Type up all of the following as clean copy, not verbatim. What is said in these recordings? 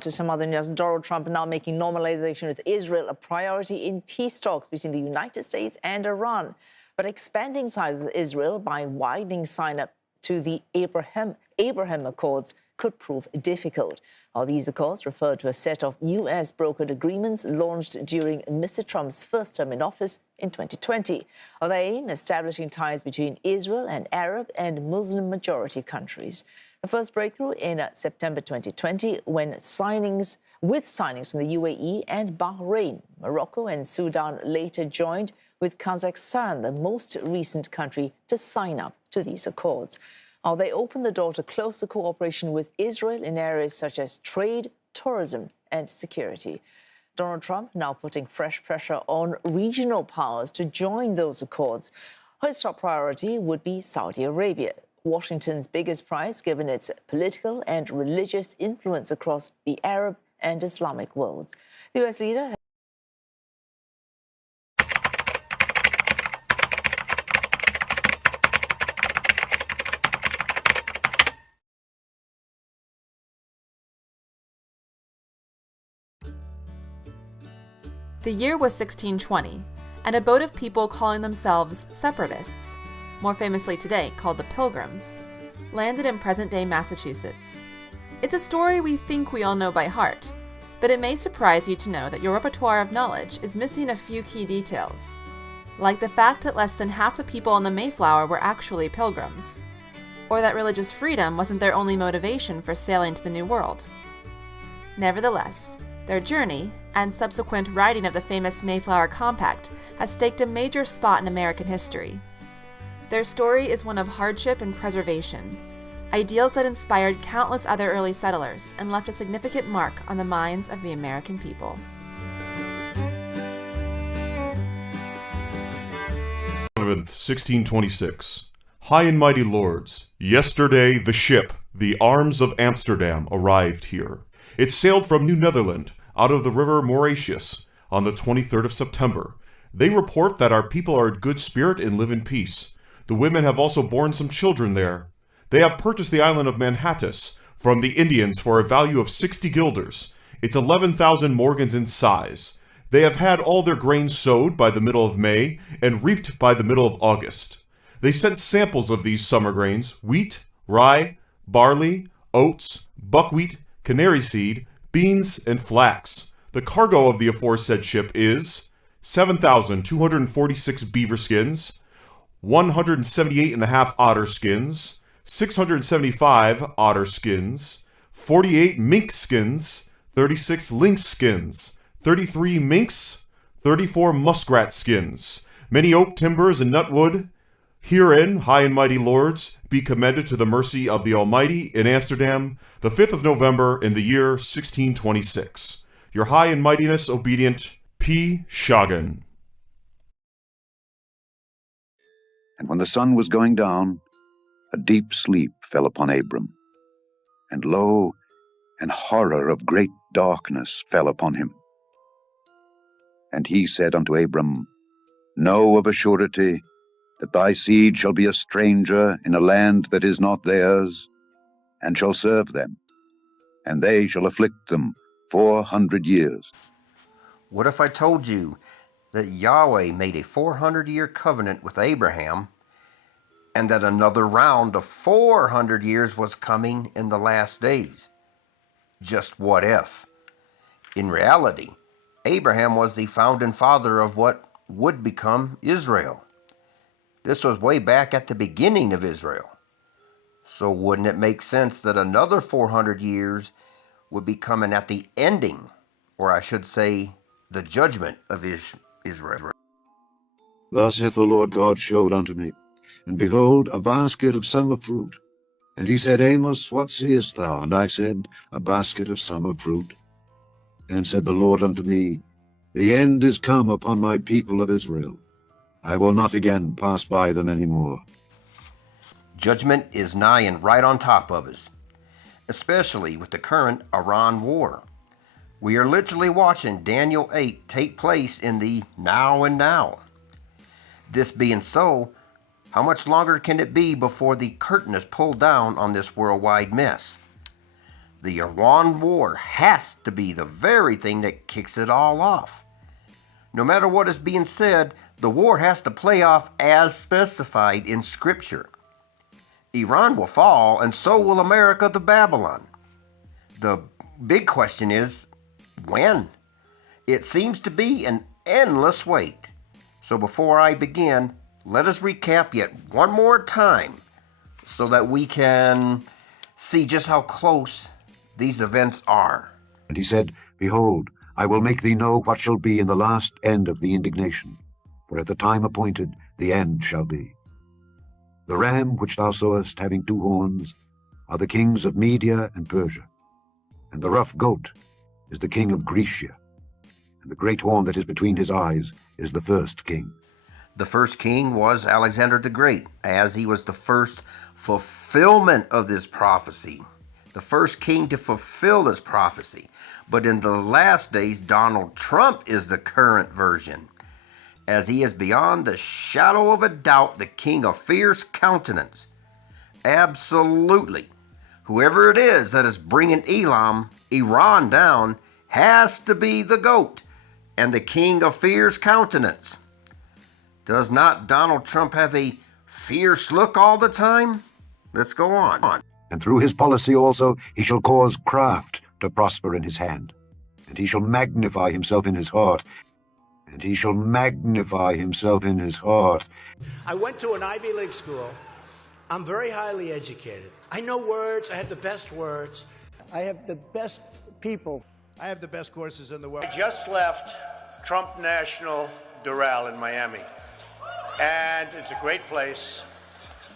To some other news, Donald Trump now making normalization with Israel a priority in peace talks between the United States and Iran, but expanding ties with Israel by widening sign-up to the Abraham Accords could prove difficult. All these accords refer to a set of U.S.-brokered agreements launched during Mr. Trump's first term in office in 2020. They aim establishing ties between Israel and Arab and Muslim-majority countries. The first breakthrough in September 2020, when signings from the UAE and Bahrain, Morocco and Sudan later joined with Kazakhstan, the most recent country to sign up to these accords. They opened the door to closer cooperation with Israel in areas such as trade, tourism and security. Donald Trump now putting fresh pressure on regional powers to join those accords. His top priority would be Saudi Arabia, Washington's biggest prize given its political and religious influence across the Arab and Islamic worlds. The U.S. leader The year was 1620, and a boat of people calling themselves separatists, more famously today called the Pilgrims, landed in present-day Massachusetts. It's a story we think we all know by heart, but it may surprise you to know that your repertoire of knowledge is missing a few key details, like the fact that less than half the people on the Mayflower were actually pilgrims, or that religious freedom wasn't their only motivation for sailing to the New World. Nevertheless, their journey, and subsequent writing of the famous Mayflower Compact, has staked a major spot in American history. Their story is one of hardship and preservation, ideals that inspired countless other early settlers and left a significant mark on the minds of the American people. November 1626. High and mighty lords, yesterday the ship, the Arms of Amsterdam, arrived here. It sailed from New Netherland, out of the river Mauritius, on the 23rd of September. They report that our people are in good spirit and live in peace. The women have also borne some children there. They have purchased the island of Manhattan from the Indians for a value of 60 guilders. It's 11,000 morgens in size. They have had all their grain sowed by the middle of May and reaped by the middle of August. They sent samples of these summer grains: wheat, rye, barley, oats, buckwheat, canary seed, beans, and flax. The cargo of the aforesaid ship is 7,246 beaver skins, 178.5 otter skins, 675 otter skins, 48 mink skins, 36 lynx skins, 33 minks, 34 muskrat skins, many oak timbers and nutwood. Herein, high and mighty lords, be commended to the mercy of the Almighty in Amsterdam, the 5th of November in the year 1626. Your high and mightiness obedient, P. Shagan. And when the sun was going down, a deep sleep fell upon Abram. And lo, an horror of great darkness fell upon him. And he said unto Abram, Know of a surety that thy seed shall be a stranger in a land that is not theirs, and shall serve them, and they shall afflict them 400 years. What if I told you that Yahweh made a 400-year covenant with Abraham, and that another round of 400 years was coming in the last days? Just what if? In reality, Abraham was the founding father of what would become Israel. This was way back at the beginning of Israel. So wouldn't it make sense that another 400 years would be coming at the ending, or I should say, the judgment of Israel? Thus hath the Lord God showed unto me, and behold, a basket of summer fruit. And he said, Amos, what seest thou? And I said, A basket of summer fruit. Then said the Lord unto me, The end is come upon my people of Israel. I will not again pass by them any more. Judgment is nigh and right on top of us, especially with the current Iran war. We are literally watching Daniel 8 take place in the now and now. This being so, how much longer can it be before the curtain is pulled down on this worldwide mess? The Iran war has to be the very thing that kicks it all off. No matter what is being said, the war has to play off as specified in Scripture. Iran will fall, and so will America to Babylon. The big question is, when? It seems to be an endless wait. So before I begin, let us recap yet one more time so that we can see just how close these events are. And he said, Behold, I will make thee know what shall be in the last end of the indignation, for at the time appointed the end shall be. The ram which thou sawest having 2 horns are the kings of Media and Persia, and the rough goat is the king of Grecia, and the great horn that is between his eyes is the first king. The first king was Alexander the Great, as he was the first fulfillment of this prophecy, the first king to fulfill this prophecy. But in the last days, Donald Trump is the current version, as he is beyond the shadow of a doubt the king of fierce countenance. Absolutely. Whoever it is that is bringing Iran down, has to be the goat and the king of fierce countenance. Does not Donald Trump have a fierce look all the time? Let's go on. And through his policy also he shall cause craft to prosper in his hand, and he shall magnify himself in his heart, and he shall magnify himself in his heart. I went to an Ivy League school. I'm very highly educated. I know words. I have the best words. I have the best people. I have the best courses in the world. I just left Trump National Doral in Miami, and it's a great place.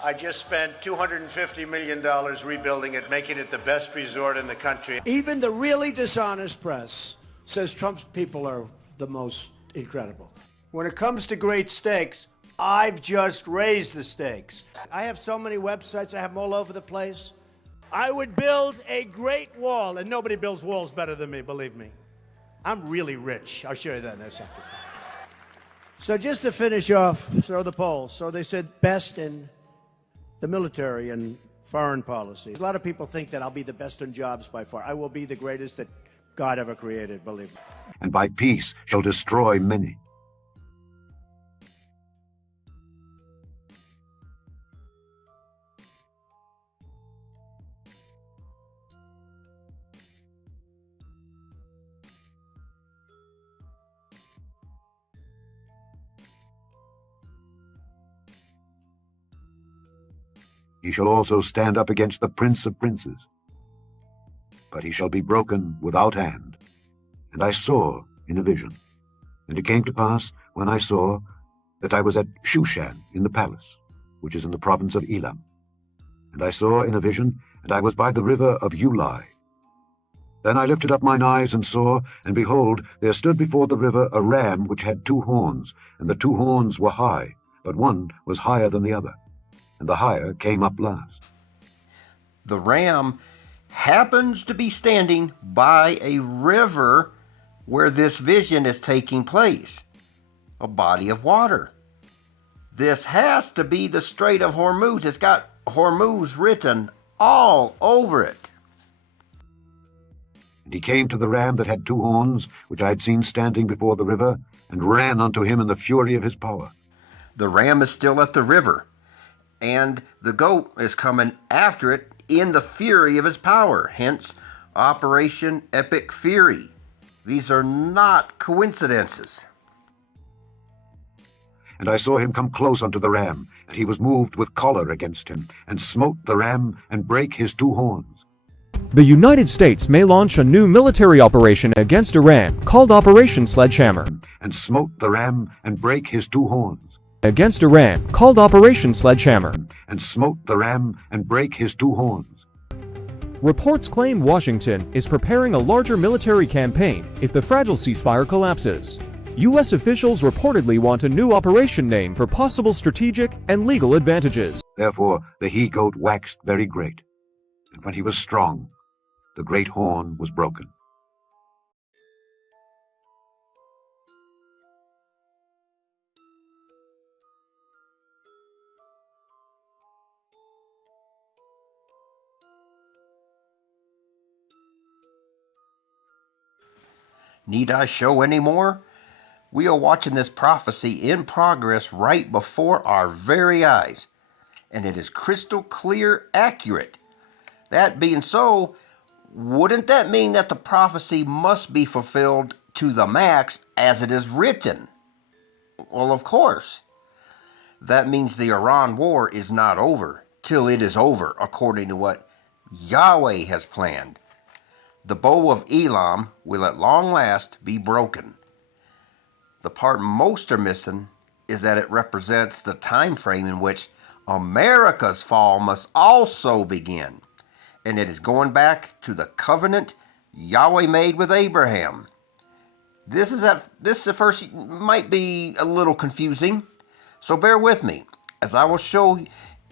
I just spent $250 million rebuilding it, making it the best resort in the country. Even the really dishonest press says Trump's people are the most incredible. When it comes to great stakes, I've just raised the stakes. I have so many websites, I have them all over the place. I would build a great wall, and nobody builds walls better than me, believe me. I'm really rich. I'll show you that in a second. So just to finish off, so the polls. So they said best in the military and foreign policy. A lot of people think that I'll be the best in jobs by far. I will be the greatest that God ever created, believe me. And by peace shall destroy many. He shall also stand up against the prince of princes, but he shall be broken without hand. And I saw in a vision. And it came to pass, when I saw, that I was at Shushan in the palace, which is in the province of Elam. And I saw in a vision, and I was by the river of Ulai. Then I lifted up mine eyes and saw, and behold, there stood before the river a ram which had 2 horns, and the 2 horns were high, but one was higher than the other, and the higher came up last. The ram happens to be standing by a river where this vision is taking place, a body of water. This has to be the Strait of Hormuz. It's got Hormuz written all over it. And he came to the ram that had 2 horns, which I had seen standing before the river, and ran unto him in the fury of his power. The ram is still at the river, and the goat is coming after it in the fury of his power, hence Operation Epic Fury. These are not coincidences. And I saw him come close unto the ram, and he was moved with choler against him, and smote the ram, and brake his 2 horns. The United States may launch a new military operation against Iran called Operation Sledgehammer. And smote the ram, and brake his 2 horns. Against Iran called Operation Sledgehammer. And smote the ram, and brake his 2 horns. Reports claim Washington is preparing a larger military campaign if the fragile ceasefire collapses. U.S. officials reportedly want a new operation name for possible strategic and legal advantages. Therefore the he-goat waxed very great, and when he was strong, the great horn was broken. Need I show any more? We are watching this prophecy in progress right before our very eyes, and it is crystal clear accurate. That being so, wouldn't that mean that the prophecy must be fulfilled to the max as it is written? Well, of course. That means the Iran war is not over till it is over, according to what Yahweh has planned. The bow of Elam will at long last be broken. The part most are missing is that it represents the time frame in which America's fall must also begin, and it is going back to the covenant Yahweh made with Abraham. This at first might be a little confusing, so bear with me as I will show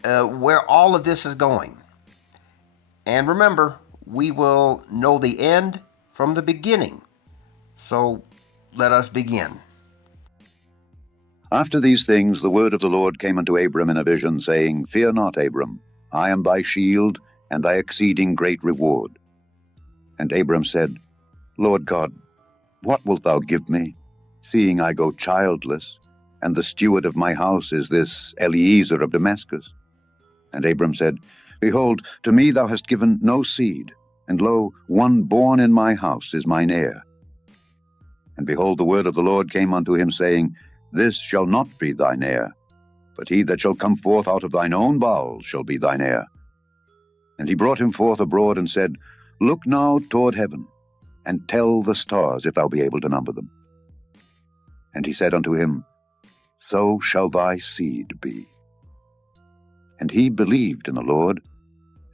where all of this is going. And remember, we will know the end from the beginning. So let us begin. After these things the word of the Lord came unto Abram in a vision, saying, Fear not, Abram, I am thy shield, and thy exceeding great reward. And Abram said, Lord God, what wilt thou give me, seeing I go childless, and the steward of my house is this Eliezer of Damascus? And Abram said, Behold, to me thou hast given no seed, and lo, one born in my house is mine heir. And behold, the word of the Lord came unto him, saying, This shall not be thine heir, but he that shall come forth out of thine own bowels shall be thine heir. And he brought him forth abroad, and said, Look now toward heaven, and tell the stars, if thou be able to number them. And he said unto him, So shall thy seed be. And he believed in the Lord,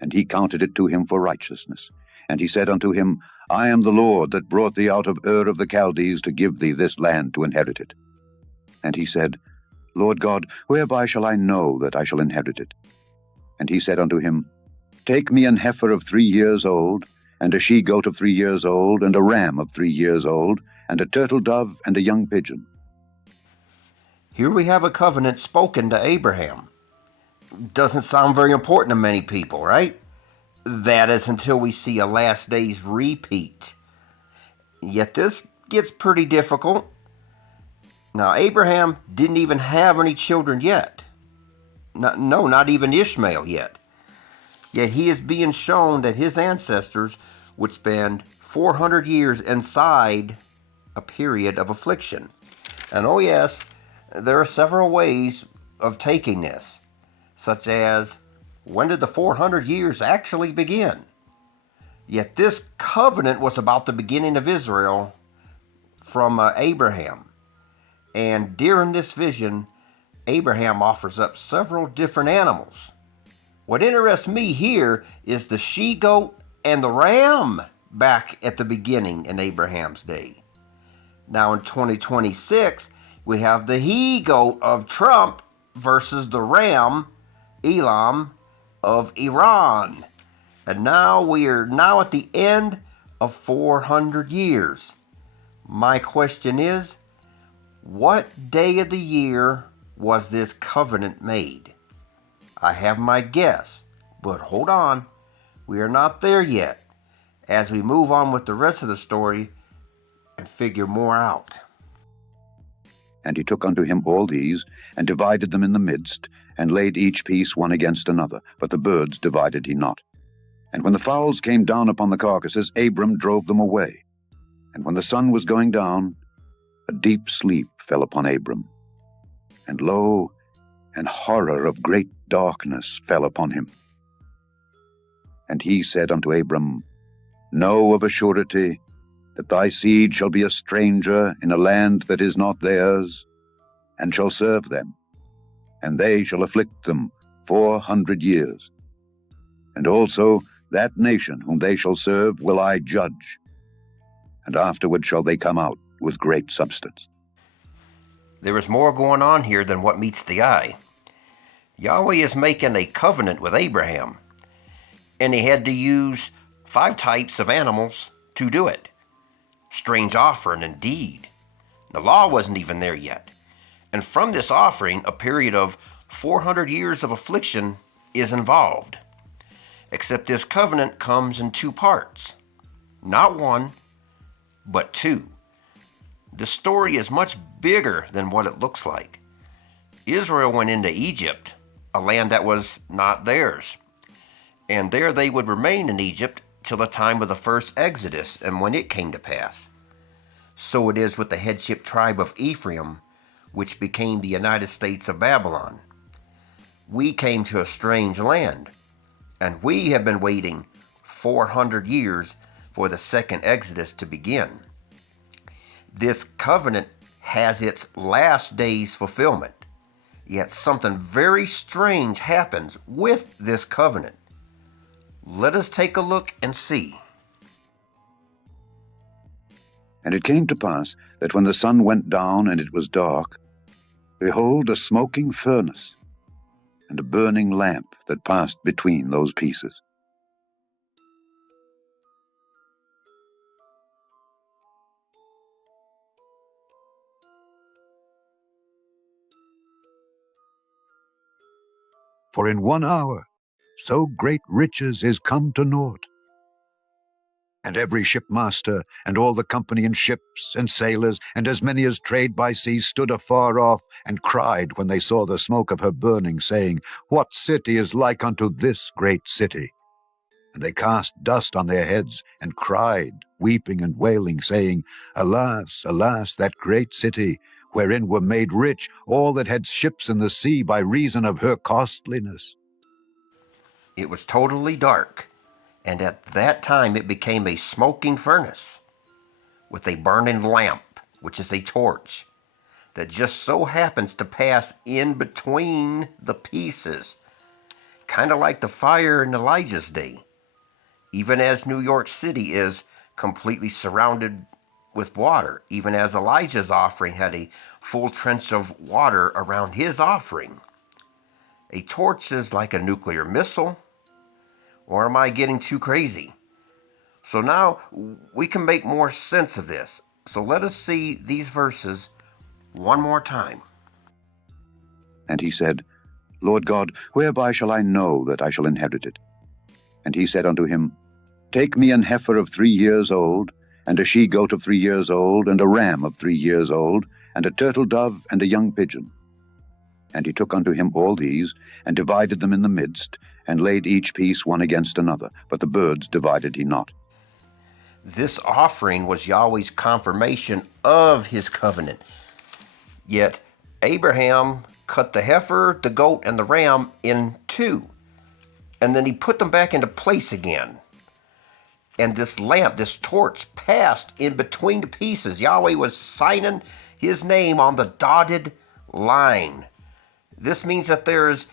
and he counted it to him for righteousness. And he said unto him, I am the Lord that brought thee out of Ur of the Chaldees to give thee this land to inherit it. And he said, Lord God, whereby shall I know that I shall inherit it? And he said unto him, Take me an heifer of 3 years old, and a she-goat of 3 years old, and a ram of 3 years old, and a turtle dove, and a young pigeon. Here we have a covenant spoken to Abraham. Doesn't sound very important to many people, right? That is until we see a last days repeat. Yet this gets pretty difficult. Now, Abraham didn't even have any children yet. Not even Ishmael yet. Yet he is being shown that his ancestors would spend 400 years inside a period of affliction. And oh yes, there are several ways of taking this, such as, when did the 400 years actually begin? Yet this covenant was about the beginning of Israel from Abraham. And during this vision, Abraham offers up several different animals. What interests me here is the she-goat and the ram back at the beginning in Abraham's day. Now in 2026, we have the he-goat of Trump versus the ram, Elam, of Iran. And now we are at the end of 400 years. My question is, what day of the year was this covenant made? I have my guess, but hold on, we are not there yet, as we move on with the rest of the story and figure more out. And he took unto him all these, and divided them in the midst, and laid each piece one against another, but the birds divided he not. And when the fowls came down upon the carcasses, Abram drove them away. And when the sun was going down, a deep sleep fell upon Abram. And lo, an horror of great darkness fell upon him. And he said unto Abram, Know of a surety that thy seed shall be a stranger in a land that is not theirs, and shall serve them, and they shall afflict them 400 years. And also that nation whom they shall serve will I judge, and afterward shall they come out with great substance. There is more going on here than what meets the eye. Yahweh is making a covenant with Abraham, and he had to use 5 types of animals to do it. Strange offering indeed. The law wasn't even there yet. And from this offering, a period of 400 years of affliction is involved. Except this covenant comes in 2 parts. Not 1, but 2. The story is much bigger than what it looks like. Israel went into Egypt, a land that was not theirs. And there they would remain in Egypt till the time of the first Exodus and when it came to pass. So it is with the headship tribe of Ephraim, which became the United States of Babylon. We came to a strange land, and we have been waiting 400 years for the second Exodus to begin. This covenant has its last day's fulfillment, yet something very strange happens with this covenant. Let us take a look and see. And it came to pass that when the sun went down and it was dark, behold, a smoking furnace, and a burning lamp that passed between those pieces. For in 1 hour so great riches is come to naught. And every shipmaster, and all the company in ships, and sailors, and as many as trade by sea, stood afar off, and cried when they saw the smoke of her burning, saying, What city is like unto this great city? And they cast dust on their heads, and cried, weeping and wailing, saying, Alas, alas, that great city, wherein were made rich all that had ships in the sea by reason of her costliness. It was totally dark, and at that time it became a smoking furnace with a burning lamp, which is a torch, that just so happens to pass in between the pieces, kind of like the fire in Elijah's day, even as New York City is completely surrounded with water, even as Elijah's offering had a full trench of water around his offering. A torch is like a nuclear missile. Or am I getting too crazy? So now we can make more sense of this. So let us see these verses one more time. And he said, Lord God, whereby shall I know that I shall inherit it? And he said unto him, Take me an heifer of 3 years old, and a she-goat of 3 years old, and a ram of 3 years old, and a turtle dove, and a young pigeon. And he took unto him all these, and divided them in the midst, and laid each piece one against another, but the birds divided he not. This offering was Yahweh's confirmation of his covenant. Yet Abraham cut the heifer, the goat, and the ram in two, and then he put them back into place again. And this lamp, this torch, passed in between the pieces. Yahweh was signing his name on the dotted line. This means that there's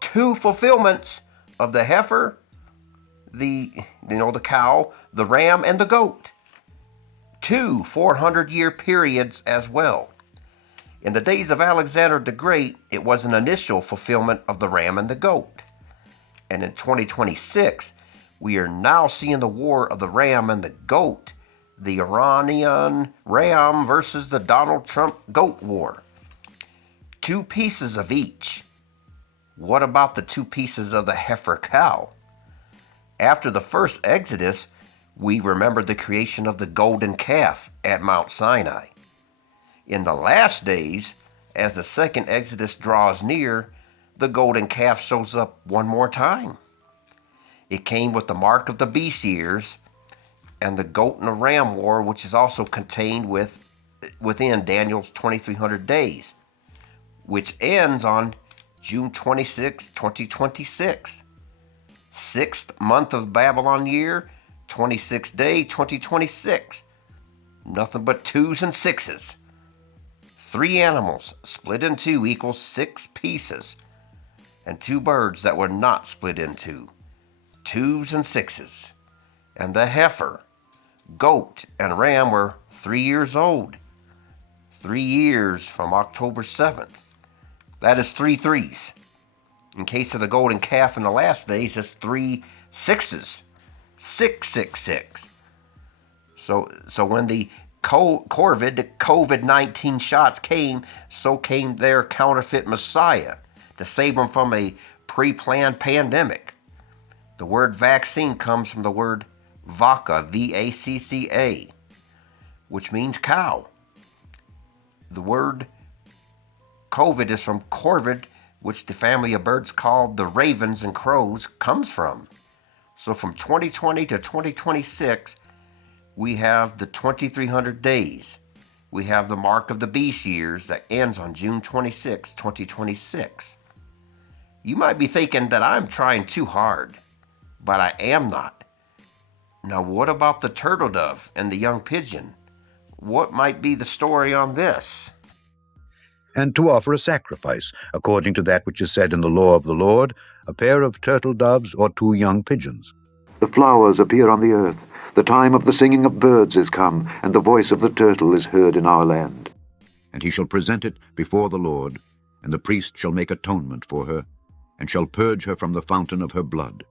two fulfillments of the heifer, the cow, the ram, and the goat. 2 400-year periods as well. In the days of Alexander the Great, it was an initial fulfillment of the ram and the goat. And in 2026, we are now seeing the war of the ram and the goat, the Iranian ram versus the Donald Trump goat war. 2 pieces of each. What about the 2 pieces of the heifer cow? After the first Exodus, we remembered the creation of the golden calf at Mount Sinai. In the last days, as the second Exodus draws near, the golden calf shows up one more time. It came with the mark of the beast years and the goat and the ram war, which is also contained within Daniel's 2300 days, which ends on June 26, 2026. 6th month of Babylon year, 26th day, 2026. Nothing but 2s and 6s. 3 animals split in 2 equals 6 pieces, and 2 birds that were not split in 2. 2s and 6s. And the heifer, goat, and ram were 3 years old. 3 years from October 7th. That is 3 3s. In case of the golden calf in the last days, it's 3 6s. 666. So when the COVID-19 shots came, so came their counterfeit Messiah to save them from a pre-planned pandemic. The word vaccine comes from the word vacca, V-A-C-C-A, which means cow. The word COVID is from corvid, which the family of birds called the ravens and crows comes from. So from 2020 to 2026, we have the 2300 days. We have the mark of the beast years that ends on June 26, 2026. You might be thinking that I'm trying too hard, but I am not. Now, what about the turtle dove and the young pigeon? What might be the story on this? And to offer a sacrifice, according to that which is said in the law of the Lord, a pair of turtle doves or 2 young pigeons. The flowers appear on the earth. The time of the singing of birds is come, and the voice of the turtle is heard in our land. And he shall present it before the Lord, and the priest shall make atonement for her, and shall purge her from the fountain of her blood.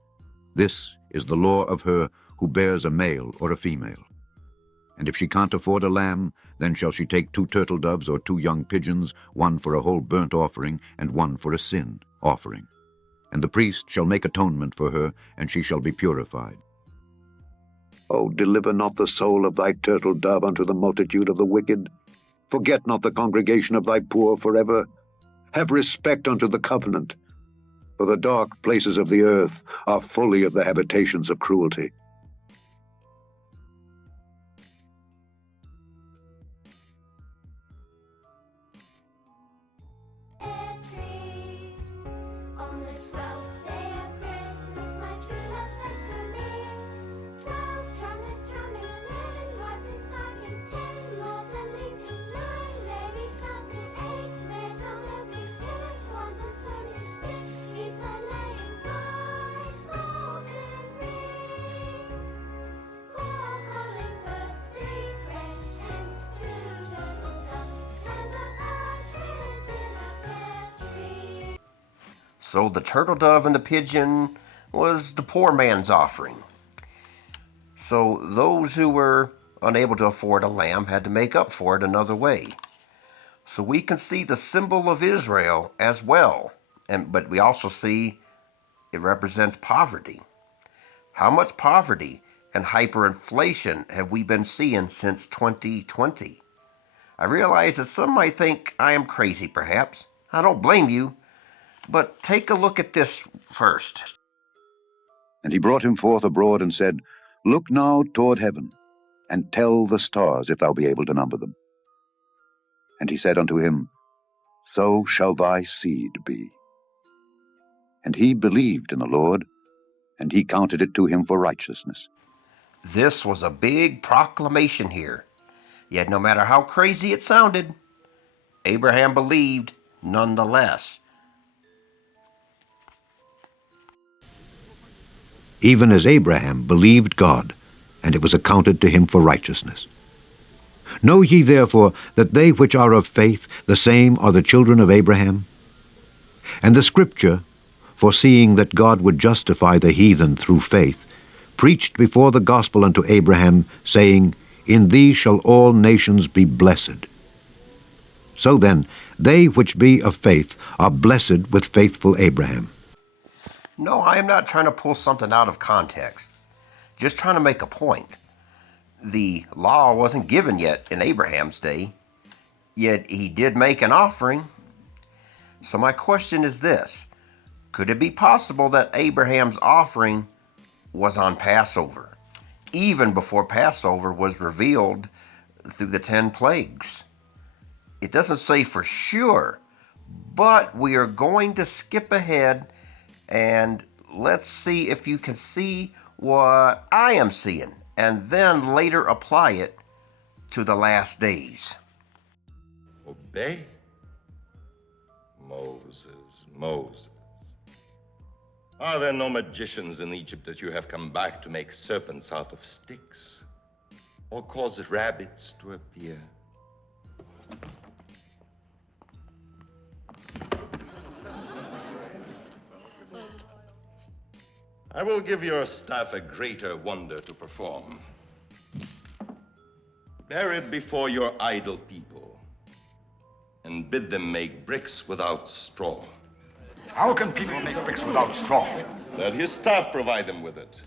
This is the law of her who bears a male or a female. And if she can't afford a lamb, then shall she take 2 turtle doves or 2 young pigeons, one for a whole burnt offering, and one for a sin offering. And the priest shall make atonement for her, and she shall be purified. O deliver not the soul of thy turtle dove unto the multitude of the wicked. Forget not the congregation of thy poor forever. Have respect unto the covenant. For the dark places of the earth are fully of the habitations of cruelty. So the turtle dove and the pigeon was the poor man's offering. So those who were unable to afford a lamb had to make up for it another way. So we can see the symbol of Israel as well, but we also see it represents poverty. How much poverty and hyperinflation have we been seeing since 2020? I realize that some might think I am crazy, perhaps. I don't blame you. But take a look at this first. And he brought him forth abroad and said, Look now toward heaven, and tell the stars, if thou be able to number them. And he said unto him, So shall thy seed be. And he believed in the Lord, and he counted it to him for righteousness. This was a big proclamation here. Yet no matter how crazy it sounded, Abraham believed nonetheless. Even as Abraham believed God, and it was accounted to him for righteousness. Know ye therefore that they which are of faith, the same are the children of Abraham? And the Scripture, foreseeing that God would justify the heathen through faith, preached before the gospel unto Abraham, saying, In thee shall all nations be blessed. So then, they which be of faith are blessed with faithful Abraham. No, I am not trying to pull something out of context. Just trying to make a point. The law wasn't given yet in Abraham's day, yet he did make an offering. So my question is this. Could it be possible that Abraham's offering was on Passover, even before Passover was revealed through the 10 plagues? It doesn't say for sure, but we are going to skip ahead and let's see if you can see what I am seeing, and then later apply it to the last days. Obey? Moses. Are there no magicians in Egypt that you have come back to make serpents out of sticks, or cause rabbits to appear? I will give your staff a greater wonder to perform. Bear it before your idle people, and bid them make bricks without straw. How can people make bricks without straw? Let his staff provide them with it.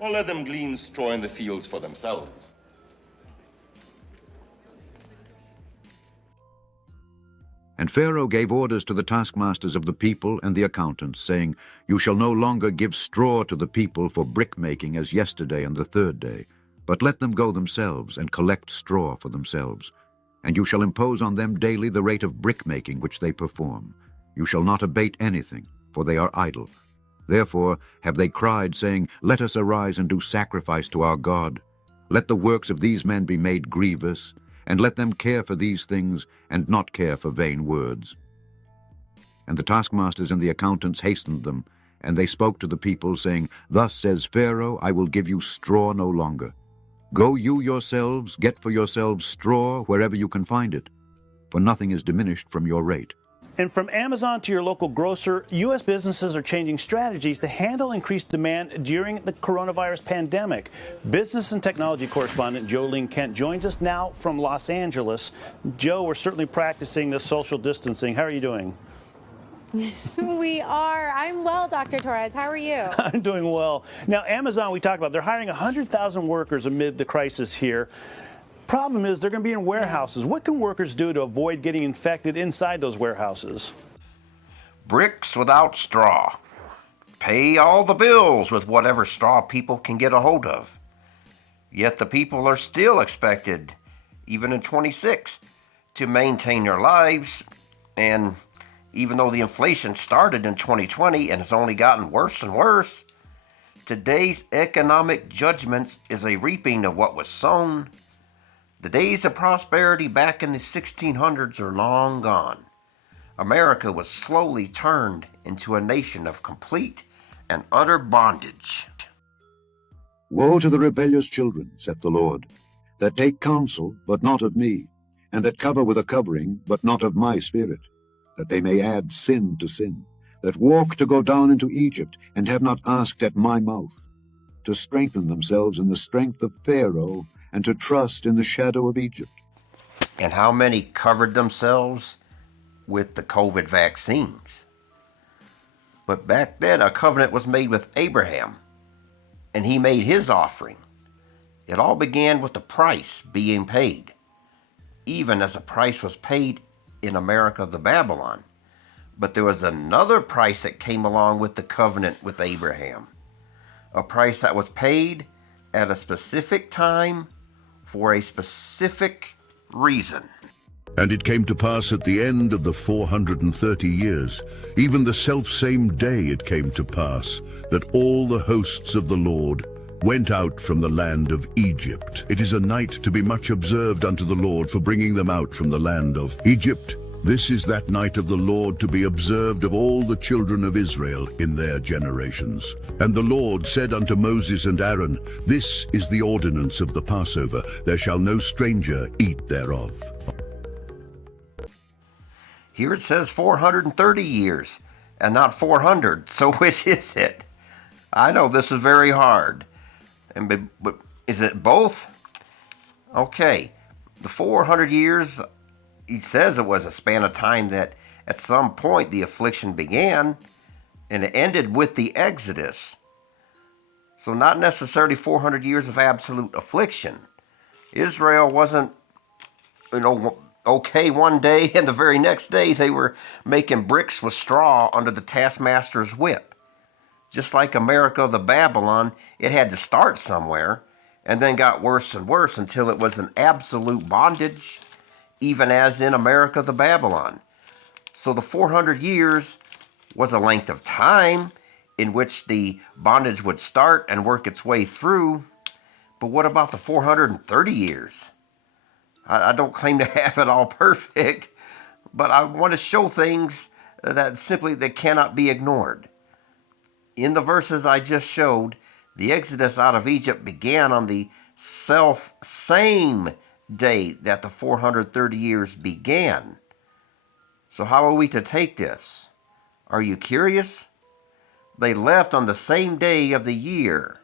Or let them glean straw in the fields for themselves. And Pharaoh gave orders to the taskmasters of the people and the accountants, saying, You shall no longer give straw to the people for brick-making as yesterday and the third day, but let them go themselves and collect straw for themselves. And you shall impose on them daily the rate of brick-making which they perform. You shall not abate anything, for they are idle. Therefore have they cried, saying, Let us arise and do sacrifice to our God. Let the works of these men be made grievous, and let them care for these things, and not care for vain words. And the taskmasters and the accountants hastened them, and they spoke to the people, saying, Thus says Pharaoh, I will give you straw no longer. Go you yourselves, get for yourselves straw wherever you can find it, for nothing is diminished from your rate. And from Amazon to your local grocer, U.S. businesses are changing strategies to handle increased demand during the coronavirus pandemic. Business and technology correspondent Jolene Kent joins us now from Los Angeles. Joe, we're certainly practicing this social distancing. How are you doing? We are. I'm well, Dr. Torres. How are you? I'm doing well. Now, Amazon, we talked about, they're hiring 100,000 workers amid the crisis here. Problem is, they're going to be in warehouses. What can workers do to avoid getting infected inside those warehouses? Bricks without straw. Pay all the bills with whatever straw people can get a hold of. Yet the people are still expected, even in 26, to maintain their lives. And even though the inflation started in 2020 and has only gotten worse and worse, today's economic judgments is a reaping of what was sown. The days of prosperity back in the 1600s are long gone. America was slowly turned into a nation of complete and utter bondage. Woe to the rebellious children, saith the Lord, that take counsel, but not of me, and that cover with a covering, but not of my spirit, that they may add sin to sin, that walk to go down into Egypt, and have not asked at my mouth, to strengthen themselves in the strength of Pharaoh, and to trust in the shadow of Egypt. And how many covered themselves with the COVID vaccines? But back then, a covenant was made with Abraham, and he made his offering. It all began with the price being paid, even as a price was paid in America the Babylon. But there was another price that came along with the covenant with Abraham, a price that was paid at a specific time for a specific reason. And it came to pass at the end of the 430 years, even the selfsame day it came to pass, that all the hosts of the Lord went out from the land of Egypt. It is a night to be much observed unto the Lord for bringing them out from the land of Egypt. This is that night of the Lord to be observed of all the children of Israel in their generations. And the Lord said unto Moses and Aaron, This is the ordinance of the Passover. There shall no stranger eat thereof. Here it says 430 years and not 400. So which is it? I know this is very hard. But is it both? Okay, the 400 years, he says it was a span of time that at some point the affliction began, and it ended with the Exodus. So not necessarily 400 years of absolute affliction. Israel wasn't, okay one day, and the very next day they were making bricks with straw under the taskmaster's whip. Just like America the Babylon, it had to start somewhere, and then got worse and worse until it was an absolute bondage, even as in America the Babylon. So the 400 years was a length of time in which the bondage would start and work its way through. But what about the 430 years? I don't claim to have it all perfect, but I want to show things that simply that cannot be ignored. In the verses I just showed, the exodus out of Egypt began on the same day that the 430 years began. So how are we to take this? Are you curious? They left on the same day of the year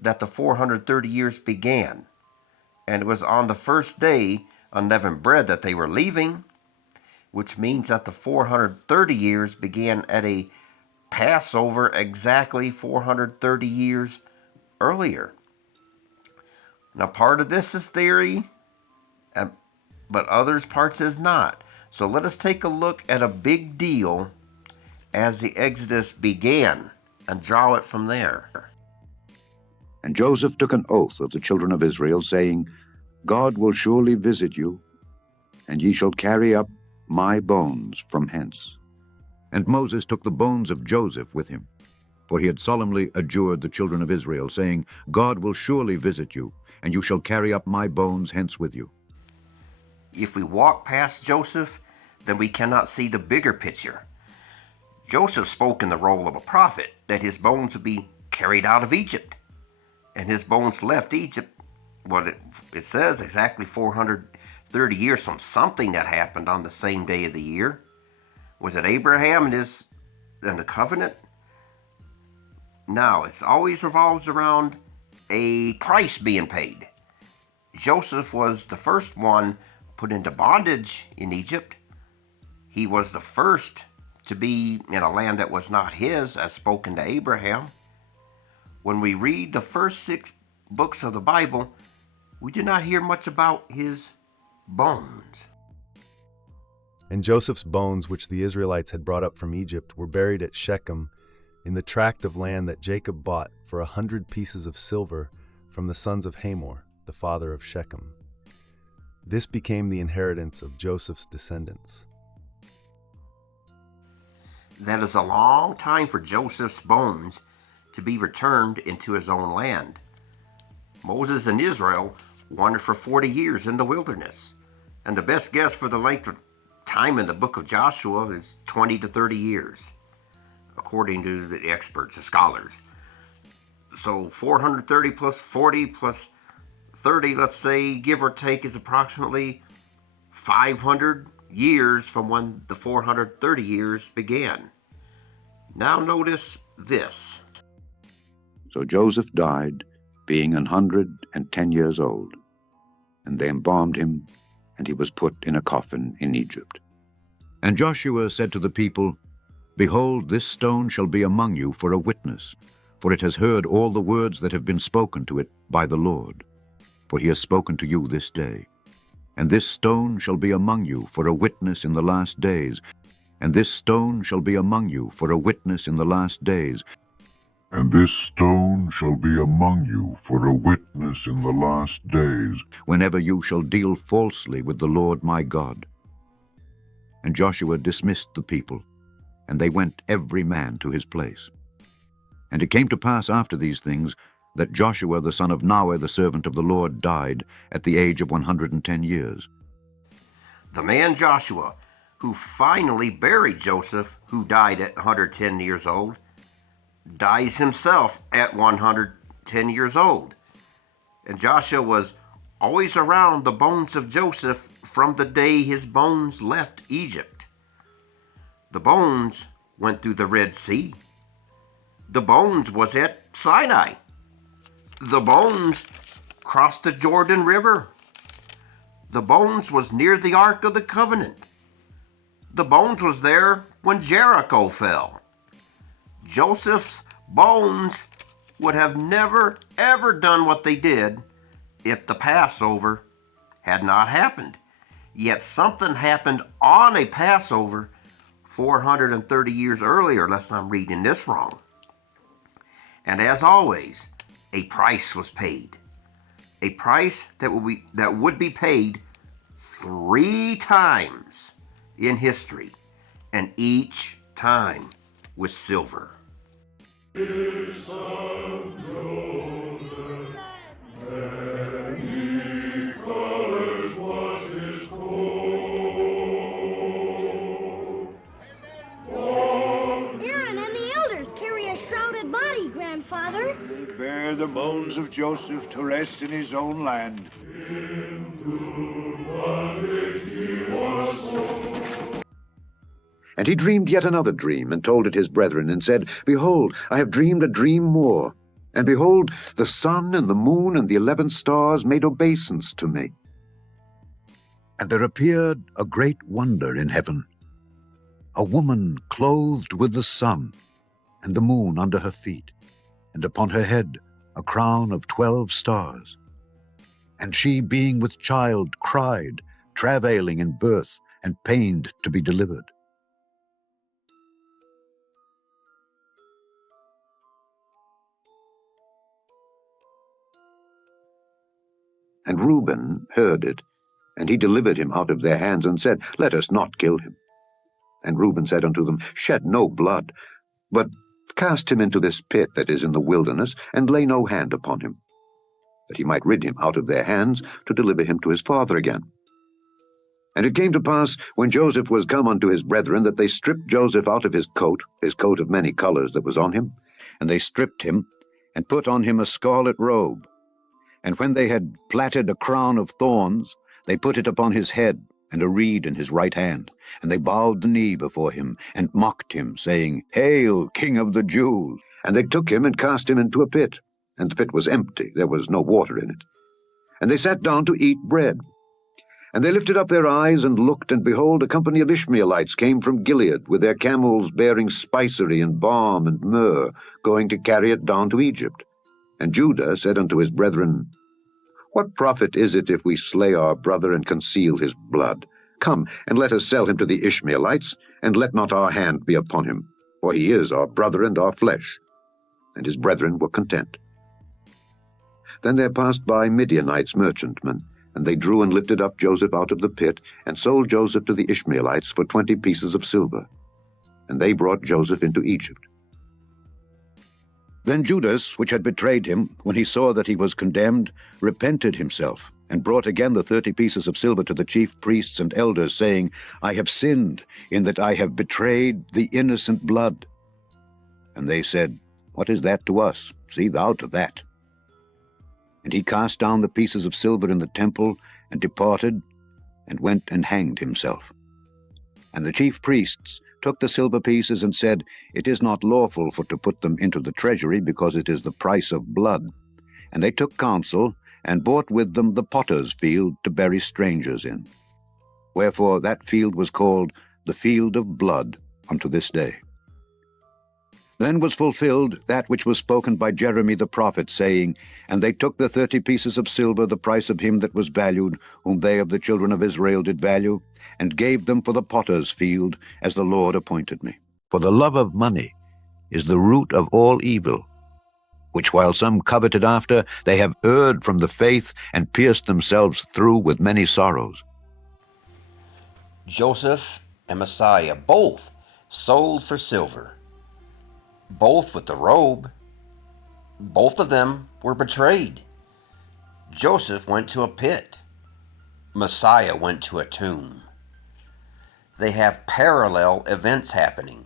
that the 430 years began. And it was on the first day unleavened bread that they were leaving, which means that the 430 years began at a Passover exactly 430 years earlier. Now part of this is theory, but others parts is not. So let us take a look at a big deal as the Exodus began and draw it from there. And Joseph took an oath of the children of Israel, saying, God will surely visit you, and ye shall carry up my bones from hence. And Moses took the bones of Joseph with him, for he had solemnly adjured the children of Israel, saying, God will surely visit you, and you shall carry up my bones hence with you. If we walk past Joseph, then we cannot see the bigger picture. Joseph spoke in the role of a prophet that his bones would be carried out of Egypt. And his bones left Egypt, it says exactly 430 years from something that happened on the same day of the year. Was it Abraham and the covenant? No, it always revolves around a price being paid. Joseph was the first one put into bondage in Egypt. He was the first to be in a land that was not his, as spoken to Abraham. When we read the first 6 books of the Bible, we do not hear much about his bones. And Joseph's bones, which the Israelites had brought up from Egypt, were buried at Shechem in the tract of land that Jacob bought for 100 pieces of silver from the sons of Hamor, the father of Shechem. This became the inheritance of Joseph's descendants. That is a long time for Joseph's bones to be returned into his own land. Moses and Israel wandered for 40 years in the wilderness, and the best guess for the length of time in the book of Joshua is 20 to 30 years, according to the experts, the scholars. So 430 plus 40 plus 30, let's say, give or take, is approximately 500 years from when the 430 years began. Now notice this. So Joseph died, being 110 years old, and they embalmed him, and he was put in a coffin in Egypt. And Joshua said to the people, Behold, this stone shall be among you for a witness, for it has heard all the words that have been spoken to it by the Lord. For he has spoken to you this day. And this stone shall be among you for a witness in the last days. And this stone shall be among you for a witness in the last days. And this stone shall be among you for a witness in the last days, whenever you shall deal falsely with the Lord my God. And Joshua dismissed the people, and they went every man to his place. And it came to pass after these things, that Joshua the son of Nun, the servant of the Lord, died at the age of 110 years. The man Joshua, who finally buried Joseph, who died at 110 years old, dies himself at 110 years old. And Joshua was always around the bones of Joseph from the day his bones left Egypt. The bones went through the Red Sea. The bones was at Sinai. The bones crossed the Jordan River. The bones was near the Ark of the Covenant. The bones was there when Jericho fell. Joseph's bones would have never, ever done what they did if the Passover had not happened. Yet something happened on a Passover 430 years earlier, unless I'm reading this wrong. And as always, a price was paid. A price that would be paid 3 times in history, and each time with silver. Grandfather? They bear the bones of Joseph to rest in his own land. And he dreamed yet another dream, and told it his brethren, and said, Behold, I have dreamed a dream more. And behold, the sun and the moon and the 11 stars made obeisance to me. And there appeared a great wonder in heaven, a woman clothed with the sun, and the moon under her feet, and upon her head a crown of 12 stars. And she, being with child, cried, travailing in birth, and pained to be delivered. And Reuben heard it, and he delivered him out of their hands, and said, Let us not kill him. And Reuben said unto them, Shed no blood, but cast him into this pit that is in the wilderness, and lay no hand upon him, that he might rid him out of their hands, to deliver him to his father again. And it came to pass, when Joseph was come unto his brethren, that they stripped Joseph out of his coat of many colors that was on him, and they stripped him, and put on him a scarlet robe. And when they had plaited a crown of thorns, they put it upon his head, and a reed in his right hand. And they bowed the knee before him, and mocked him, saying, Hail, King of the Jews! And they took him, and cast him into a pit. And the pit was empty, there was no water in it. And they sat down to eat bread. And they lifted up their eyes, and looked, and behold, a company of Ishmaelites came from Gilead, with their camels bearing spicery, and balm, and myrrh, going to carry it down to Egypt. And Judah said unto his brethren, What profit is it if we slay our brother and conceal his blood? Come, and let us sell him to the Ishmaelites, and let not our hand be upon him, for he is our brother and our flesh. And his brethren were content. Then there passed by Midianites merchantmen, and they drew and lifted up Joseph out of the pit, and sold Joseph to the Ishmaelites for 20 pieces of silver. And they brought Joseph into Egypt. Then Judas, which had betrayed him, when he saw that he was condemned, repented himself, and brought again the 30 pieces of silver to the chief priests and elders, saying, I have sinned in that I have betrayed the innocent blood. And they said, What is that to us? See thou to that. And he cast down the pieces of silver in the temple, and departed, and went and hanged himself. And the chief priests took the silver pieces, and said, It is not lawful for to put them into the treasury, because it is the price of blood. And they took counsel, and bought with them the potter's field to bury strangers in. Wherefore that field was called the field of blood unto this day. Then was fulfilled that which was spoken by Jeremy the prophet, saying, And they took the 30 pieces of silver, the price of him that was valued, whom they of the children of Israel did value, and gave them for the potter's field, as the Lord appointed me. For the love of money is the root of all evil, which while some coveted after, they have erred from the faith, and pierced themselves through with many sorrows. Joseph and Messiah, both sold for silver, both with the robe. Both of them were betrayed. Joseph went to a pit. Messiah went to a tomb. They have parallel events happening.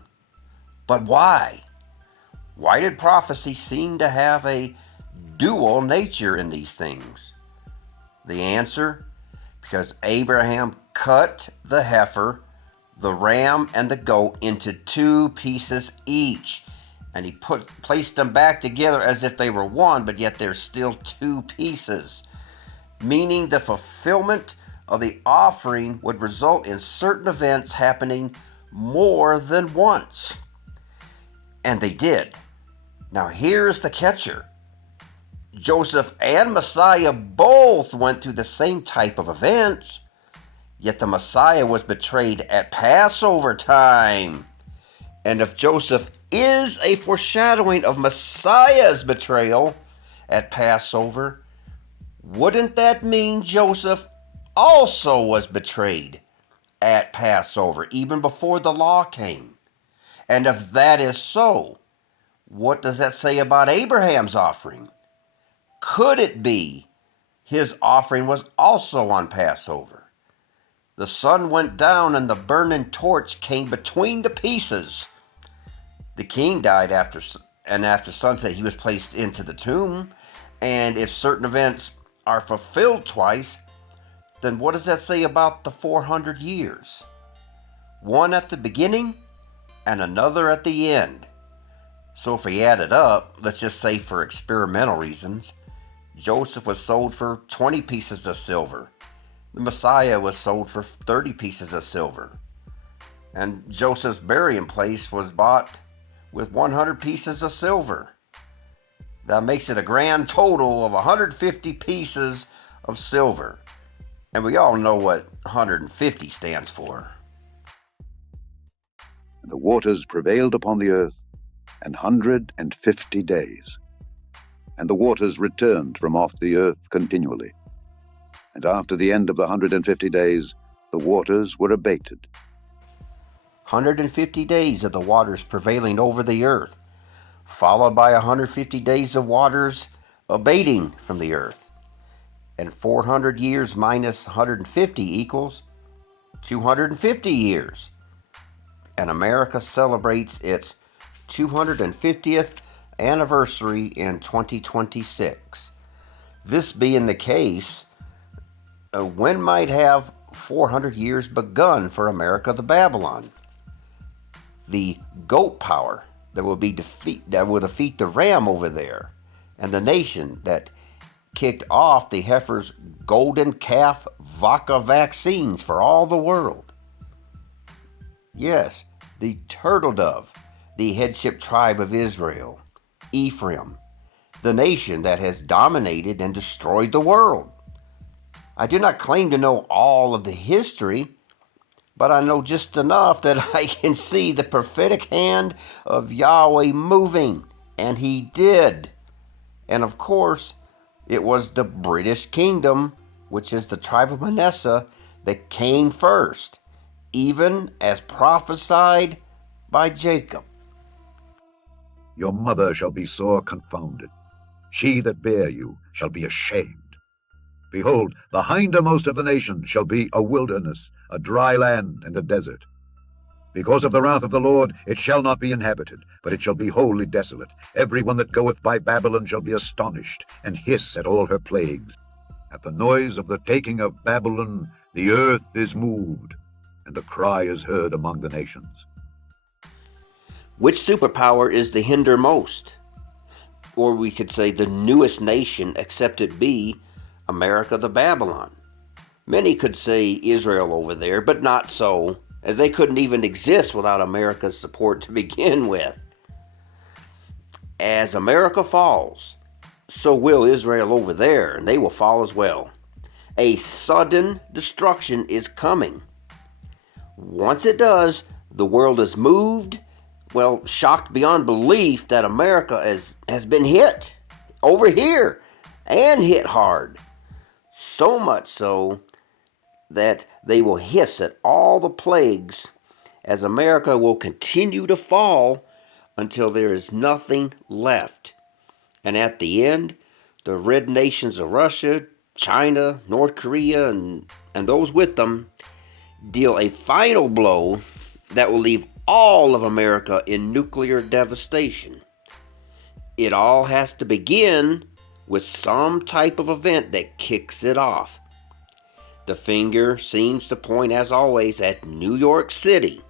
But why? Why did prophecy seem to have a dual nature in these things? The answer? Because Abraham cut the heifer, the ram, and the goat into 2 pieces each. And he placed them back together as if they were one, but yet they're still 2 pieces. Meaning the fulfillment of the offering would result in certain events happening more than once. And they did. Now here's the catcher. Joseph and Messiah both went through the same type of events, yet the Messiah was betrayed at Passover time. And if Joseph is a foreshadowing of Messiah's betrayal at Passover, wouldn't that mean Joseph also was betrayed at Passover, even before the law came? And if that is so, what does that say about Abraham's offering? Could it be his offering was also on Passover? The sun went down and the burning torch came between the pieces. The king died after sunset. He was placed into the tomb. And if certain events are fulfilled twice, then what does that say about the 400 years? One at the beginning and another at the end. So if we add it up, let's just say for experimental reasons, Joseph was sold for 20 pieces of silver. The Messiah was sold for 30 pieces of silver. And Joseph's burying place was bought with 100 pieces of silver. That makes it a grand total of 150 pieces of silver. And we all know what 150 stands for. And the waters prevailed upon the earth 150 days. And the waters returned from off the earth continually. And after the end of the 150 days, the waters were abated. 150 days of the waters prevailing over the earth, followed by 150 days of waters abating from the earth. And 400 years minus 150 equals 250 years. And America celebrates its 250th anniversary in 2026. This being the case, when might have 400 years begun for America the Babylon? The goat power that will defeat the ram over there, and the nation that kicked off the heifer's golden calf vodka vaccines for all the world. Yes, the turtle dove, the headship tribe of Israel, Ephraim, the nation that has dominated and destroyed the world. I do not claim to know all of the history, but I know just enough that I can see the prophetic hand of Yahweh moving, and he did. And of course, it was the British Kingdom, which is the tribe of Manasseh, that came first, even as prophesied by Jacob. Your mother shall be sore confounded. She that bare you shall be ashamed. Behold, the hindermost of the nations shall be a wilderness, a dry land, and a desert. Because of the wrath of the Lord it shall not be inhabited, but it shall be wholly desolate. Every one that goeth by Babylon shall be astonished, and hiss at all her plagues. At the noise of the taking of Babylon the earth is moved, and the cry is heard among the nations. Which superpower is the hindermost? Or we could say the newest nation, except it be America the Babylon. Many could say Israel over there, but not so, as they couldn't even exist without America's support to begin with. As America falls, so will Israel over there, and they will fall as well. A sudden destruction is coming. Once it does, the world is moved, shocked beyond belief that America has been hit over here, and hit hard. So much so that they will hiss at all the plagues, as America will continue to fall until there is nothing left. And at the end, the red nations of Russia, China, North Korea, and those with them deal a final blow that will leave all of America in nuclear devastation. It all has to begin with some type of event that kicks it off. The finger seems to point, as always, at New York City,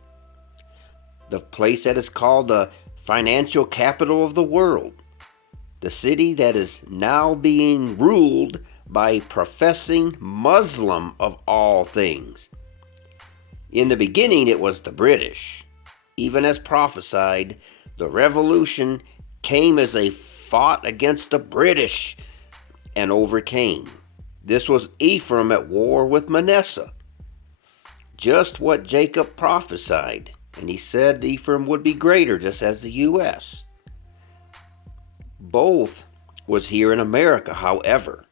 the place that is called the financial capital of the world, the city that is now being ruled by professing Muslim of all things. In the beginning, it was the British. Even as prophesied, the revolution came as they fought against the British and overcame. This was Ephraim at war with Manasseh. Just what Jacob prophesied, and he said Ephraim would be greater, just as the U.S. Both was here in America, however,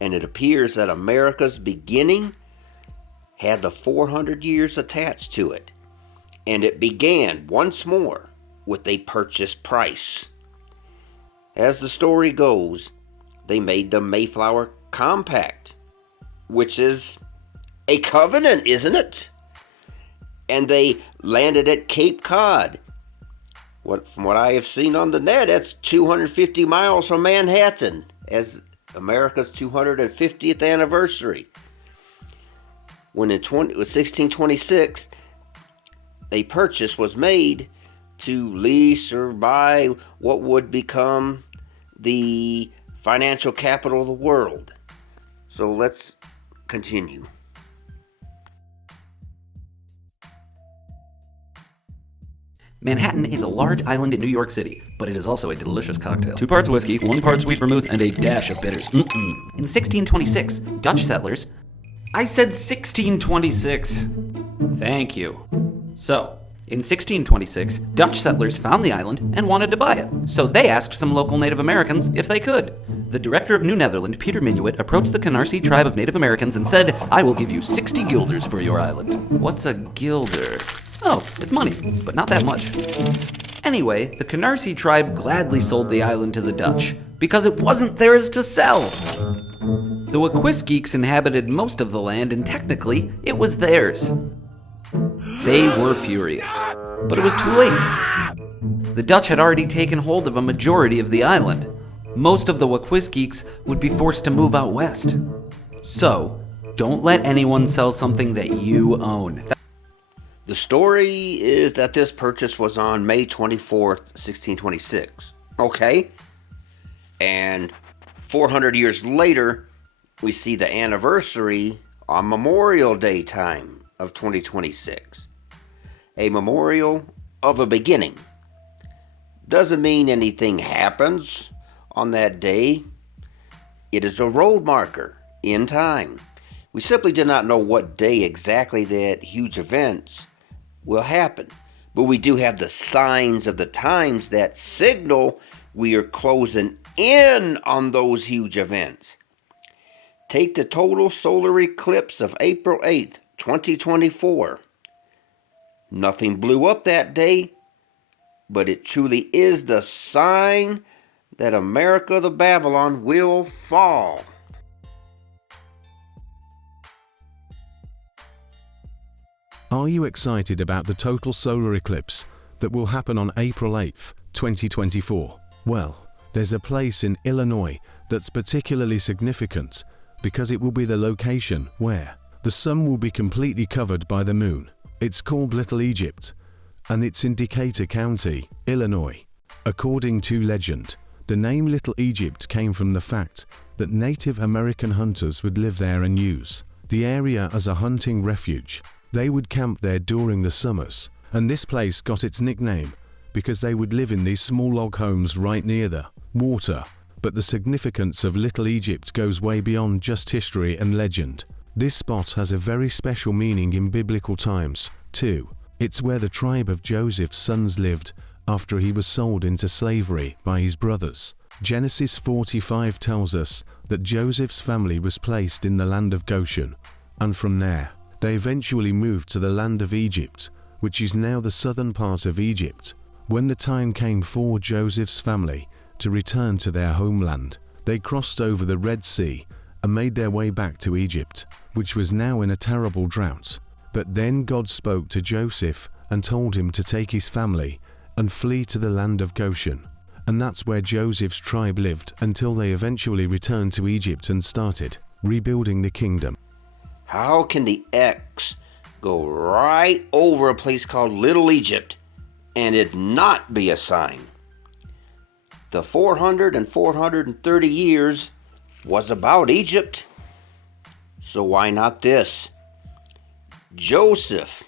and it appears that America's beginning had the 400 years attached to it, and it began once more with a purchase price. As the story goes, they made the Mayflower Compact, which is a covenant, isn't it? And they landed at Cape Cod. From what I have seen on the net, that's 250 miles from Manhattan, as America's 250th anniversary. When it was 1626, a purchase was made to lease or buy what would become the financial capital of the world. So let's continue. Manhattan is a large island in New York City, but it is also a delicious cocktail. 2 parts whiskey, 1 part sweet vermouth, and a dash of bitters. In 1626, Dutch settlers I said 1626. Thank you. So, in 1626, Dutch settlers found the island and wanted to buy it, so they asked some local Native Americans if they could. The director of New Netherland, Peter Minuit, approached the Canarsie tribe of Native Americans and said, "I will give you 60 guilders for your island." What's a guilder? Oh, it's money, but not that much. Anyway, the Canarsie tribe gladly sold the island to the Dutch, because it wasn't theirs to sell. The Wekuskiks inhabited most of the land, and technically, it was theirs. They were furious, but it was too late. The Dutch had already taken hold of a majority of the island. Most of the Wekuskiks would be forced to move out west. So, don't let anyone sell something that you own. The story is that this purchase was on May 24th, 1626. Okay? And 400 years later, we see the anniversary on Memorial Day time of 2026. A memorial of a beginning. Doesn't mean anything happens on that day. It is a road marker in time. We simply do not know what day exactly that huge events will happen, but we do have the signs of the times that signal we are closing in on those huge events. Take the total solar eclipse of April 8th, 2024. Nothing blew up that day, but it truly is the sign that America the Babylon will fall. Are you excited about the total solar eclipse that will happen on April 8th, 2024? Well, there's a place in Illinois that's particularly significant because it will be the location where the sun will be completely covered by the moon. It's called Little Egypt, and it's in Decatur County, Illinois. According to legend, the name Little Egypt came from the fact that Native American hunters would live there and use the area as a hunting refuge. They would camp there during the summers, and this place got its nickname because they would live in these small log homes right near the water. But the significance of Little Egypt goes way beyond just history and legend. This spot has a very special meaning in biblical times, too. It's where the tribe of Joseph's sons lived after he was sold into slavery by his brothers. Genesis 45 tells us that Joseph's family was placed in the land of Goshen, and from there, they eventually moved to the land of Egypt, which is now the southern part of Egypt. When the time came for Joseph's family to return to their homeland, they crossed over the Red Sea and made their way back to Egypt, which was now in a terrible drought. But then God spoke to Joseph and told him to take his family and flee to the land of Goshen. And that's where Joseph's tribe lived until they eventually returned to Egypt and started rebuilding the kingdom. How can the X go right over a place called Little Egypt and it not be a sign? The 400 and 430 years was about Egypt, so why not this? Joseph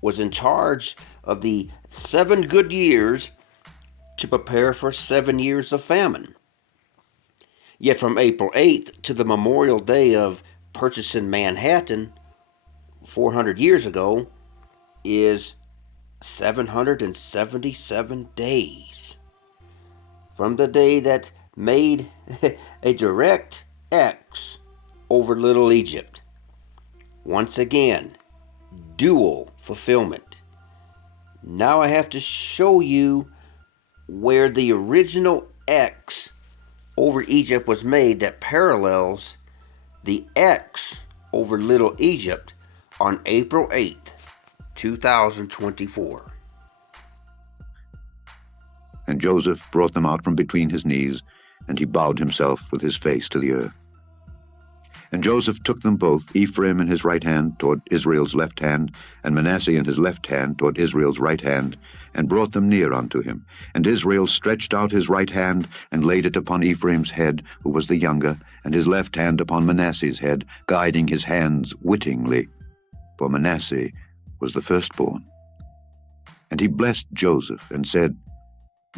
was in charge of the 7 good years to prepare for 7 years of famine. Yet from April 8th to the Memorial Day of purchasing Manhattan 400 years ago is 777 days. From the day that made a direct X over Little Egypt. Once again, dual fulfillment. Now I have to show you where the original X over Egypt was made that parallels the X over Little Egypt on April 8th, 2024. And Joseph brought them out from between his knees, and he bowed himself with his face to the earth. And Joseph took them both, Ephraim in his right hand toward Israel's left hand, and Manasseh in his left hand toward Israel's right hand, and brought them near unto him. And Israel stretched out his right hand, and laid it upon Ephraim's head, who was the younger, and his left hand upon Manasseh's head, guiding his hands wittingly, for Manasseh was the firstborn. And he blessed Joseph, and said,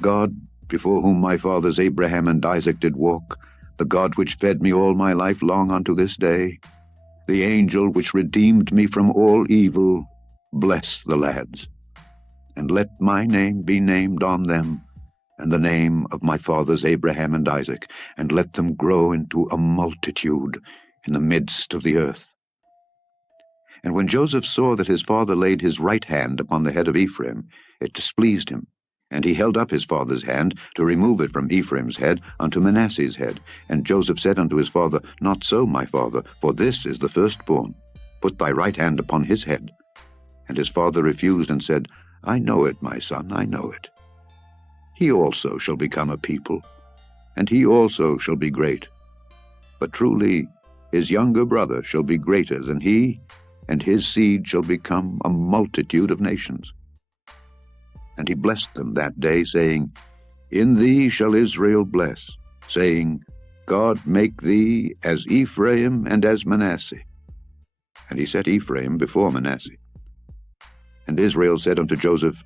God, before whom my fathers Abraham and Isaac did walk, the God which fed me all my life long unto this day, The angel which redeemed me from all evil, bless the lads. And let my name be named on them, and the name of my fathers Abraham and Isaac, and let them grow into a multitude in the midst of the earth. And when Joseph saw that his father laid his right hand upon the head of Ephraim, it displeased him. And he held up his father's hand to remove it from Ephraim's head unto Manasseh's head. And Joseph said unto his father, Not so, my father, for this is the firstborn. Put thy right hand upon his head. And his father refused and said, I know it, my son, I know it. He also shall become a people, and he also shall be great. But truly his younger brother shall be greater than he, and his seed shall become a multitude of nations. And he blessed them that day, saying, In thee shall Israel bless, saying, God make thee as Ephraim and as Manasseh. And he set Ephraim before Manasseh. And Israel said unto Joseph,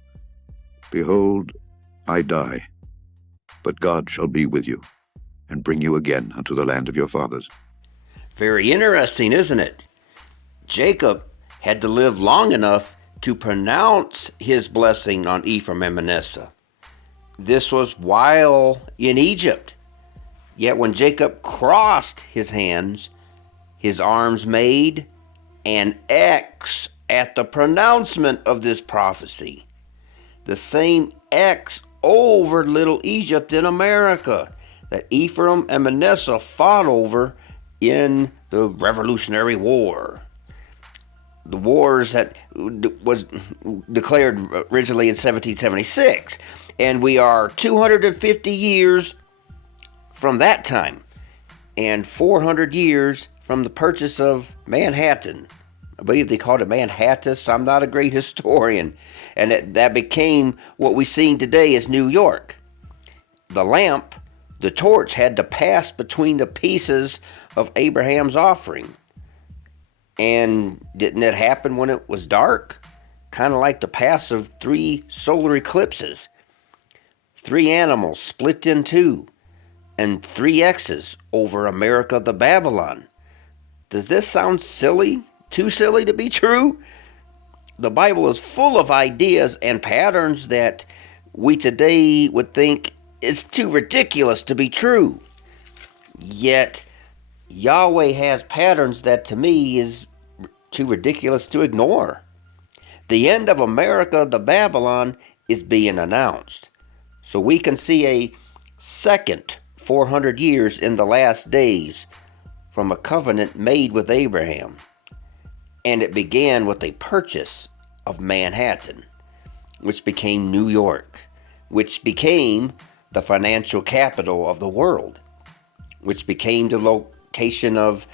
Behold, I die, but God shall be with you, and bring you again unto the land of your fathers. Very interesting, isn't it? Jacob had to live long enough to pronounce his blessing on Ephraim and Manasseh. This was while in Egypt. Yet when Jacob crossed his hands, his arms made an X at the pronouncement of this prophecy. The same X over little Egypt in America that Ephraim and Manasseh fought over in the Revolutionary War. The wars that was declared originally in 1776. And we are 250 years from that time and 400 years from the purchase of Manhattan. I believe they called it Manhattan. I'm not a great historian. And that became what we see today as New York. The lamp, the torch, had to pass between the pieces of Abraham's offering. And didn't it happen when it was dark? Kind of like the pass of 3 solar eclipses. 3 animals split in 2, and 3 X's over America the Babylon. Does this sound silly? Too silly to be true? The Bible is full of ideas and patterns that we today would think is too ridiculous to be true. Yet, Yahweh has patterns that to me is too ridiculous to ignore. The end of America, the Babylon, is being announced. So we can see a second 400 years in the last days from a covenant made with Abraham. And it began with a purchase of Manhattan, which became New York, which became the financial capital of the world, which became the location of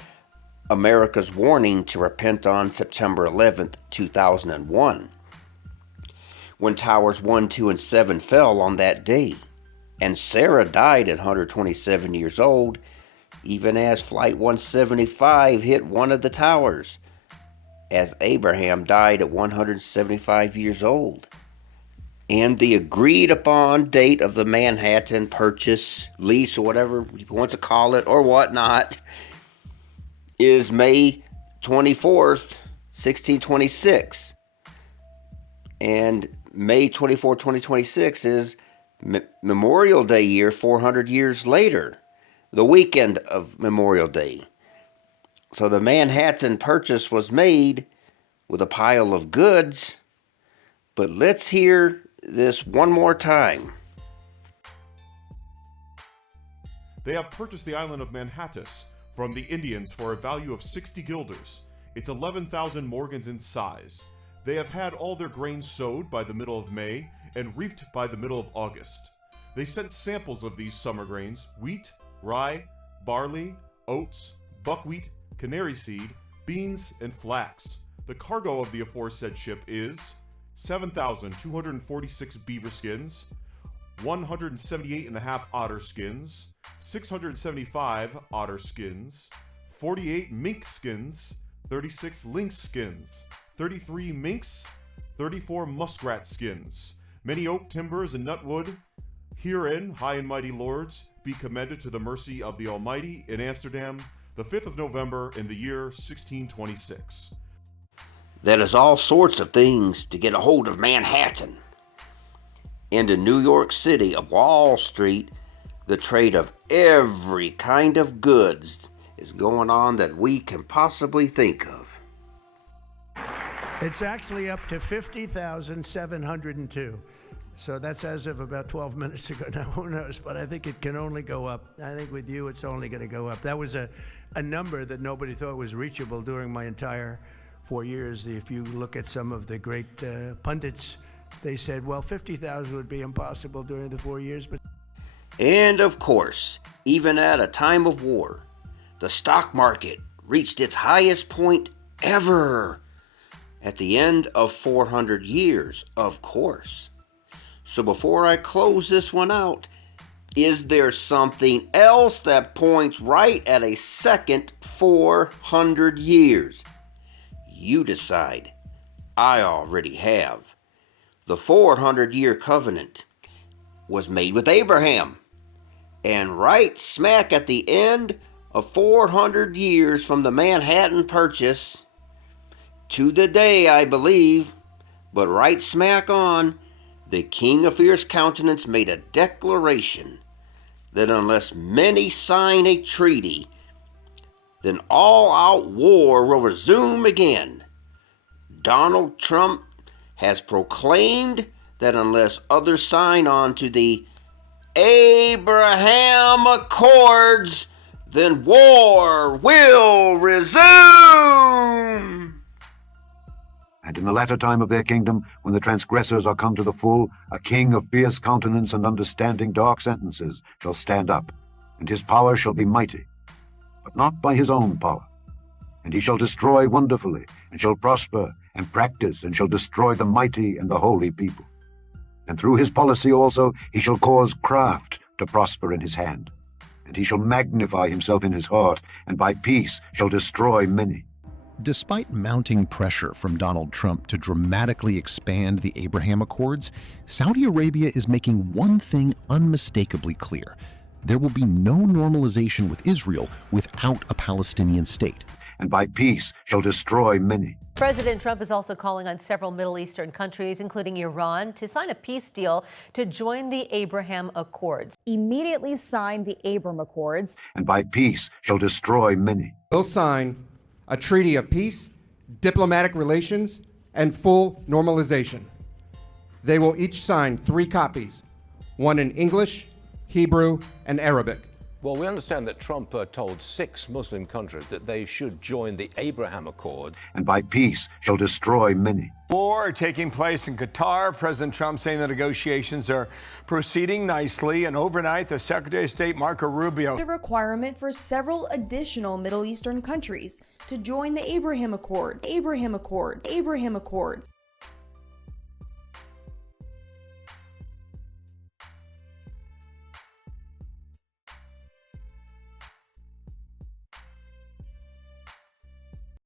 America's warning to repent on September 11th, 2001, when Towers 1, 2, and 7 fell on that day, and Sarah died at 127 years old, even as Flight 175 hit one of the towers, as Abraham died at 175 years old. And the agreed upon date of the Manhattan purchase, lease, or whatever you want to call it, or whatnot, is May 24th, 1626. And May 24, 2026 is Memorial Day year 400 years later, the weekend of Memorial Day. So the Manhattan purchase was made with a pile of goods. But let's hear this one more time. They have purchased the island of Manhattan from the Indians for a value of 60 guilders. It's 11,000 morgens in size. They have had all their grain sowed by the middle of May and reaped by the middle of August. They sent samples of these summer grains: wheat, rye, barley, oats, buckwheat, canary seed, beans, and flax. The cargo of the aforesaid ship is 7,246 beaver skins, 178.5 otter skins, 675 otter skins, 48 mink skins, 36 lynx skins, 33 minks, 34 muskrat skins, many oak timbers and nutwood. Herein, high and mighty lords, be commended to the mercy of the Almighty in Amsterdam, the 5th of November in the year 1626. That is all sorts of things to get a hold of Manhattan. Into New York City of Wall Street, the trade of every kind of goods is going on that we can possibly think of. It's actually up to 50,702. So that's as of about 12 minutes ago. Now, who knows? But I think it can only go up. I think with you, it's only going to go up. That was a number that nobody thought was reachable during my entire 4 years. If you look at some of the great pundits, they said, well, 50,000 would be impossible during the 4 years. But And of course, even at a time of war, the stock market reached its highest point ever at the end of 400 years, of course. So before I close this one out, is there something else that points right at a second 400 years? You decide. I already have. The 400-year covenant was made with Abraham. And right smack at the end of 400 years from the Manhattan Purchase to the day, I believe, but right smack on, the King of Fierce Countenance made a declaration that unless many sign a treaty, then all-out war will resume again. Donald Trump has proclaimed that unless others sign on to the Abraham Accords, then war will resume. And in the latter time of their kingdom, when the transgressors are come to the full, a king of fierce countenance and understanding dark sentences shall stand up, and his power shall be mighty, but not by his own power. And he shall destroy wonderfully, and shall prosper, and practice, and shall destroy the mighty and the holy people. And through his policy also he shall cause craft to prosper in his hand. And he shall magnify himself in his heart, and by peace shall destroy many. Despite mounting pressure from Donald Trump to dramatically expand the Abraham Accords, Saudi Arabia is making one thing unmistakably clear. There will be no normalization with Israel without a Palestinian state. And by peace shall destroy many. President Trump is also calling on several Middle Eastern countries, including Iran, to sign a peace deal to join the Abraham Accords. Immediately sign the Abraham Accords. And by peace shall destroy many. Will sign a treaty of peace, diplomatic relations, and full normalization. They will each sign 3 copies, one in English, Hebrew, and Arabic. Well, we understand that Trump told 6 Muslim countries that they should join the Abraham Accord. And by peace shall destroy many. War taking place in Qatar. President Trump saying the negotiations are proceeding nicely. And overnight, the Secretary of State, Marco Rubio. A requirement for several additional Middle Eastern countries to join the Abraham Accords. Abraham Accords. Abraham Accords.